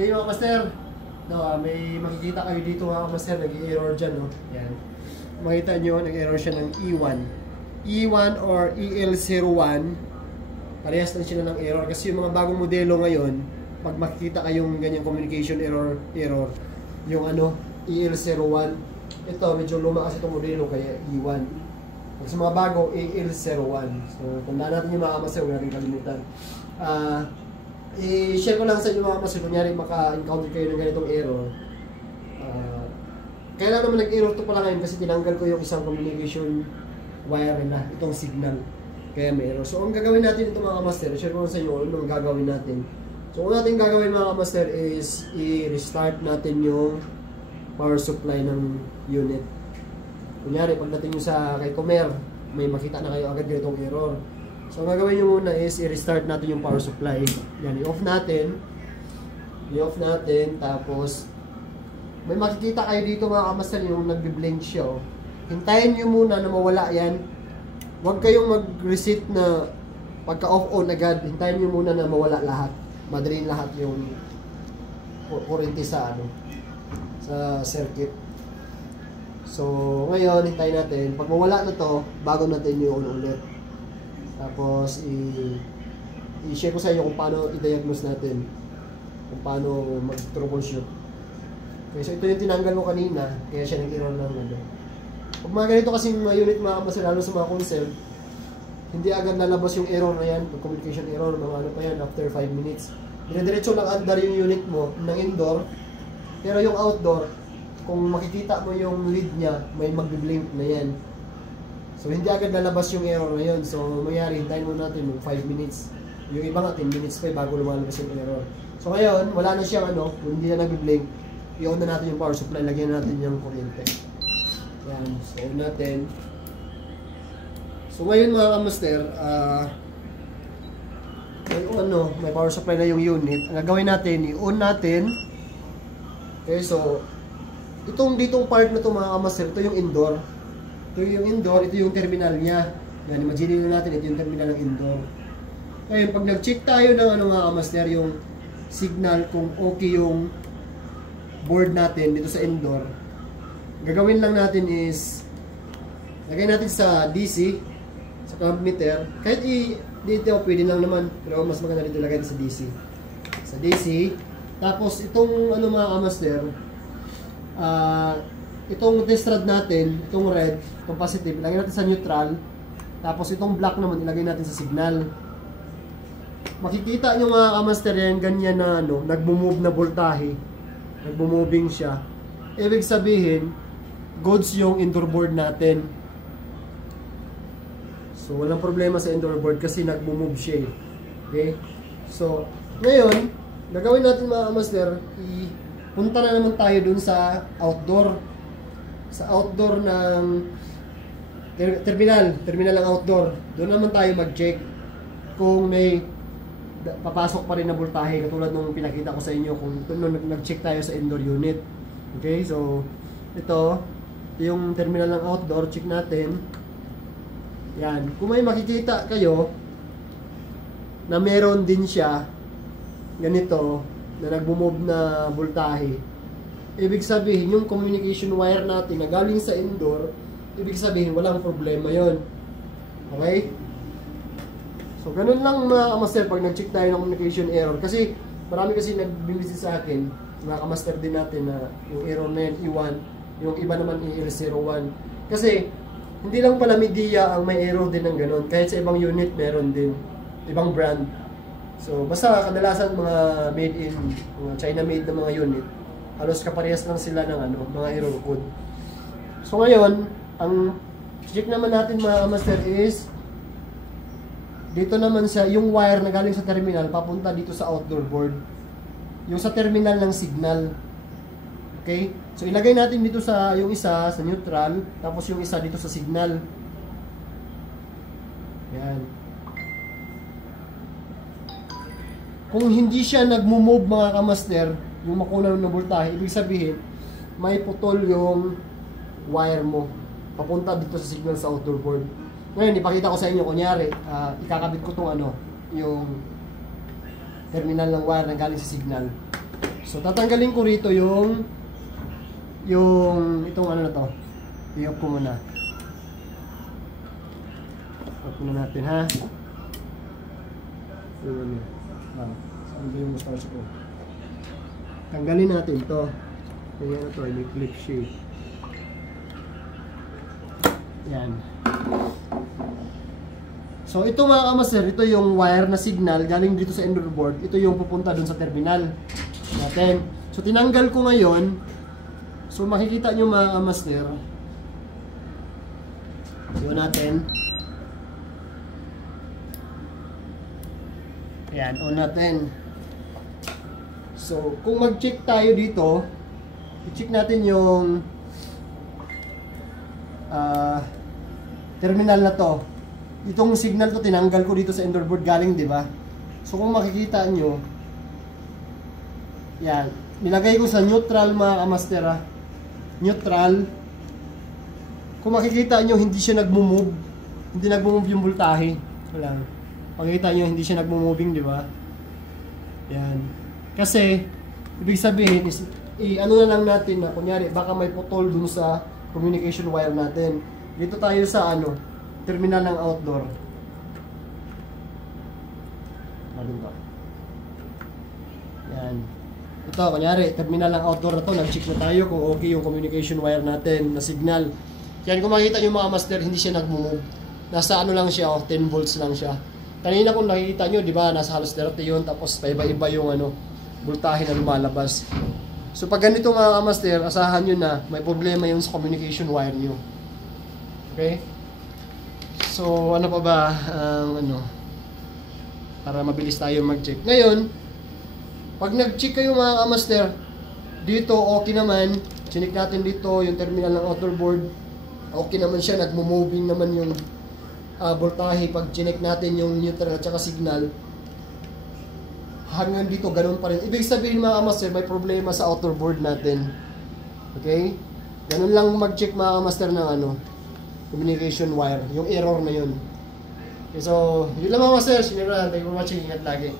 Hey mga master, no, may makikita kayo dito mga master, nag-error dyan, no? Yan. Makita nyo, nag-error siya ng E1. E1 or EL01, parehas lang sila ng error. Kasi yung mga bagong modelo ngayon, pag makikita kayong ganyang communication error, yung ano, EL01, ito, medyo luma kasi itong modelo, kaya E1. Pag sa mga bago, EL01. So, tandaan natin yung mga master, huwag natin kalimutan. I-share ko lang sa inyo mga master, kunyari maka-encounter kayo ng ganitong error. Kailan naman nag-error to pala ngayon kasi tinanggal ko yung isang communication wire na, itong signal. Kaya may error. So ang gagawin natin ito mga master, share ko lang sa inyo anong gagawin natin. So kung natin gagawin mga master is i-restart natin yung power supply ng unit. Kunyari pagdating nyo sa kay Comer, may makita na kayo agad ganitong error. So, ang gagawin nyo muna is i-restart natin yung power supply. Yan, i-off natin. I-off natin, tapos may makikita kayo dito mga kamaster yung nagbi-blink siya. Oh. Hintayin nyo muna na mawala yan. Huwag kayong mag-reset na pagka-off-on agad. Hintayin nyo muna na mawala lahat. Madalin lahat yung kurente sa sa circuit. So, ngayon, hintayin natin. Pag mawala na to, bago natin yung ulit. Tapos, i-share ko sa inyo kung paano i-diagnose natin. Kung paano mag-troubleshoot. Okay, so ito yung tinanggal ko kanina. Kaya siya nag-error ng ano. Pag mga ganito kasing mga unit mga kamasal, lalo sa mga concept, hindi agad lalabas yung error na yan. Communication error, mga ano pa yan, after 5 minutes. Dire-diretso lang andar yung unit mo ng indoor. Pero yung outdoor, kung makikita mo yung lead niya, may magbi-blink na yan. So, hindi agad lalabas yung error na yun. So, mangyari, hintayin mo natin yung 5 minutes. Yung iba nga, 10 minutes pa bago lumalabas yung error. So, ngayon, wala na siyang ano, kung hindi na nag-blink, i-on na natin yung power supply, lagyan natin yung kuryente. Yan, so, on natin. So, ngayon mga kamaster, may power supply na yung unit. Ang gagawin natin, i-on natin. Okay, so, ditong part na to mga kamaster, ito yung indoor. Ito yung indoor, ito yung terminal niya. Yan, imagine natin, ito yung terminal ng indoor. Ngayon, pag nag-check tayo ng mga kamaster, yung signal kung okay yung board natin dito sa indoor, gagawin lang natin is, lagay natin sa DC, sa clamp meter. Kahit dito, pwede lang naman, pero mas maganda dito lagay sa DC. Sa DC, tapos itong mga kamaster, itong test rod natin, itong red, itong positive, ilagay natin sa neutral. Tapos itong black naman, ilagay natin sa signal. Makikita nyo mga kamaster yan, ganyan na nagmo-move na voltahe. Nagmo-moving siya. Ibig sabihin, goods yung indoor board natin. So, walang problema sa indoor board kasi nagmo-move siya. Okay? So, ngayon, gagawin natin mga kamaster, punta na naman tayo dun sa outdoor. Sa outdoor ng terminal ng outdoor. Doon naman tayo mag-check kung may papasok pa rin na voltahe katulad nung pinakita ko sa inyo kung nung nag-check tayo sa indoor unit. Okay, so ito yung terminal ng outdoor, check natin. Yan, kung may makikita kayo na meron din siya ganito na nagbo-move na voltahe, ibig sabihin, yung communication wire natin na galing sa indoor, ibig sabihin, walang problema yon. Okay? So, ganun lang mga kamaster pag nag-check tayo ng communication error. Kasi, marami kasi nag-visit sa akin, mga kamaster din natin na yung error na yun, E1, yung iba naman EL01. Kasi, hindi lang pala media ang may error din ng ganun. Kahit sa ibang unit, meron din. Ibang brand. So, basta kadalasan mga made in, mga China-made na mga unit, halos kaparehas lang sila ng mga error code. So ngayon, ang check naman natin mga master is dito naman sa yung wire na galing sa terminal papunta dito sa outdoor board. Yung sa terminal ng signal. Okay? So ilagay natin dito sa yung isa sa neutral, tapos yung isa dito sa signal. Yan. Kung hindi siya nagmo-move mga kamaster, yung makunaw na voltahe, ibig sabihin, may putol yung wire mo papunta dito sa signal sa outdoor board. Ngayon, ipakita ko sa inyo, kunyari, ikakabit ko itong yung terminal ng wire na galing sa signal. So tatanggalin ko rito yung itong ano na to. I-off ko muna. Off muna natin ha. Yun. Saan ba yung stars ko? Tanggalin natin to. Kaya to, may clip sheet. Yan. So ito mga kamaster, ito yung wire na signal galing dito sa indoor board. Ito yung pupunta dun sa terminal natin. So tinanggal ko ngayon. So makikita nyo mga kamaster. Yun natin. Ayan, on natin. So kung mag-check tayo dito, i-check natin yung terminal na to. Itong signal to tinanggal ko dito sa indoor board galing, di ba? So kung makikita nyo, yan, nilagay ko sa neutral mga kamaster, neutral. Kung makikita nyo, hindi siya nagmo-move. Hindi nagmo-move yung voltahe. Wala. Makikita nyo, hindi siya nagmo-moving, di ba? Yan. Kasi, ibig sabihin is, ano na lang natin na, kunyari, baka may putol dun sa communication wire natin. Dito tayo sa terminal ng outdoor. Ano ba? Yan. Ito, kunyari, terminal ng outdoor na to, nag-check na tayo kung okay yung communication wire natin na signal. Yan, kung makikita nyo mga master, hindi siya nag-move. Nasa ano lang siya, 10 volts lang siya. Kanina kung nakikita nyo, di ba, nasa halos 30 yun, tapos iba-iba yung voltahe na lumalabas. So pag ganito mga master, asahan nyo na may problema yun sa communication wire nyo. Okay? So, ano pa ba ang para mabilis tayo mag-check. Ngayon, pag nag-check kayo mga kamaster, dito okay naman, chinik natin dito yung terminal ng outdoor board. Okay naman siya, nagmo-moving naman yung voltahe. Pag chinik natin yung neutral at saka signal, hanggang dito, ganun pa rin. Ibig sabihin mga kamaster, may problema sa outdoor board natin. Okay? Ganun lang mag-check mga kamaster ng communication wire, yung error na yun. Okay, so, yun lang mga master, sinira, thank you for watching, ingat lagi.